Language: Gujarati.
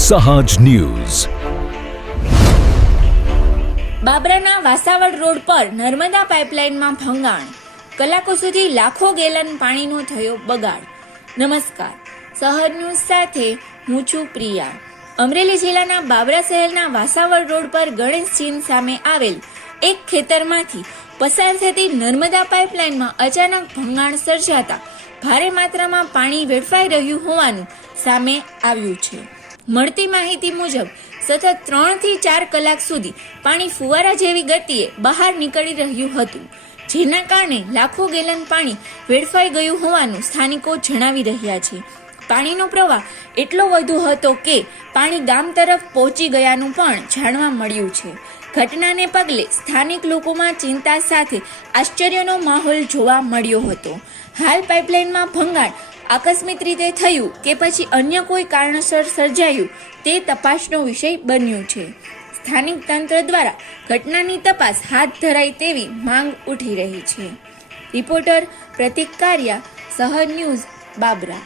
સહાજ ન્યૂઝ. બાબરાના વાસાવડ રોડ પર નર્મદા પાઇપલાઇનમાં ભંગાણ, કલાકો સુધી લાખો ગેલન પાણીનો થયો બગાડ. નમસ્કાર, સહજ ન્યૂઝ સાથે હું છું પ્રિયા. અમરેલી જિલ્લાના બાબરા શહેરના વાસાવડ રોડ પર ગણેશ ચિહ્ન સામે આવેલ એક ખેતરમાંથી પસાર થતી નર્મદા પાઇપલાઇનમાં અચાનક ભંગાણ સર્જાતા ભારે માત્રામાં પાણી વેડફાઈ રહ્યું હોવાનું સામે આવ્યું છે. મળતી માહિતી મુજબ સતત 3 થી 4 કલાક સુધી પાણી ફુવારા જેવી ગતિએ બહાર નીકળી રહ્યું હતું, જેના કારણે લાખો ગેલન પાણી વેડફાઈ ગયું હોવાનું સ્થાનિકો જણાવી રહ્યા છે. પાણીનો પ્રવાહ એટલો વધુ હતો કે પાણી ગામ તરફ પહોંચી ગયાનું પણ જાણવા મળ્યું છે. ઘટનાને પગલે સ્થાનિક લોકોમાં ચિંતા સાથે આશ્ચર્યનો માહોલ જોવા મળ્યો હતો. હાલ પાઇપલાઇનમાં ભંગાણ આકસ્મિક રીતે થયું કે પછી અન્ય કોઈ કારણસર સર્જાયું તે તપાસનો વિષય બન્યું છે. સ્થાનિક તંત્ર દ્વારા ઘટનાની તપાસ હાથ ધરાય તેવી માંગ ઉઠી રહી છે. રિપોર્ટર પ્રતિક કારિયા, સહજ ન્યૂઝ, બાબરા.